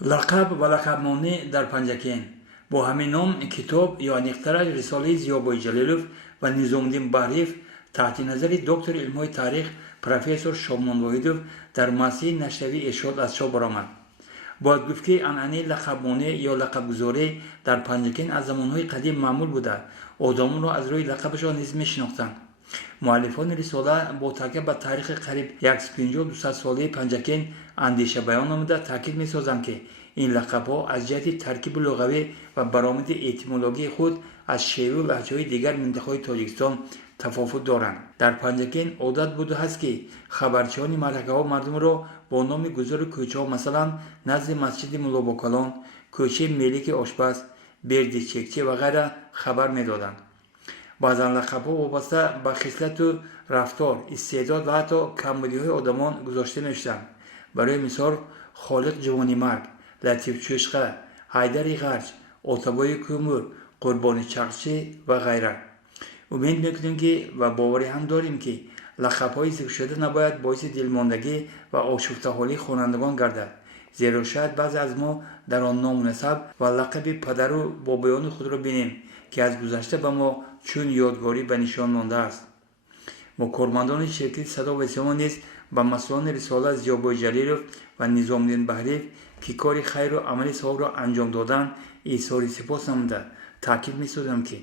лақаб ва лақабномӣ дар Панҷакен. Бо ҳамин ном китоб ё аниқтараш рисолаи Зиёбои Ҷалилов ва Низомиддин Баҳриев таҳти назари доктори илмҳои таърих профессор Шобмон Воҳидов дар муассисаи нашравии Иршод аз чоп баромад. бояд гуфт ки анъанаи лақабмонӣ ё лақабгузорӣ дар Панҷакен аз замонҳои қадим маъмул буда, одамонро аз рӯи лақабашон низ мешинохтанд. муаллифони рисола бо таъкид ба таърихи қариб 150-200 солаи Панҷакен андеша баён намуда таъкид месозанд ки ин лақабҳо аз ҷиҳати таркиби луғавӣ ва баромади этимологияи худ аз шеъру лаҳҷаҳои дигар минтақаҳои Тоҷикистон тафовут доранд. дар Панҷакен одат будааст ки хабарчиёни маъракаҳо мардумро бо номи гузори кӯчаҳо, масалан назди масҷиди Муллобокалон, кӯчаи Мелики Ошпаз, Берди Чекчи ва ғайра хабар медоданд. баъзан лақабҳо вобаста ба хислату рафтор, истеъдод ва ҳатто камбудиҳои одамон гузошта мешуданд. барои мисол Холиқ Ҷувонимард, Латиф Чӯшқа, Ҳайдари Ғарҷ, Отабои Кӯмур, Қурбони Чақчӣ ва ғайра. умед мекунем ки ва боварӣ ҳам дорем ки лақабҳои зикршуда набояд боиси дилмондагӣ ва ошуфтаҳолии хонандагон гардад, зеро шояд баъзе аз мо дар он ному насаб ва лақаби падару бобоёни худро бинем ки аз гузашта ба мо чун ёдгорӣ ба нишон мондааст. мо кормандони ширкати Садо ва Симон низ ба масъулони рисола Зиёбои Ҷалилов ва Низомиддин Баҳриев ки кори хайру амали савобро анҷом доданд изҳори сипос намуда таъкид месозам ки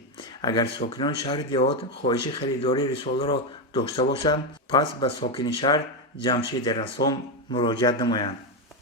агар сокинони шаҳри деҳот хоҳиши харидории рисоларо дошта бошанд, пас ба сокини шаҳр Ҷамшиди Рассом муроҷиат намоянд.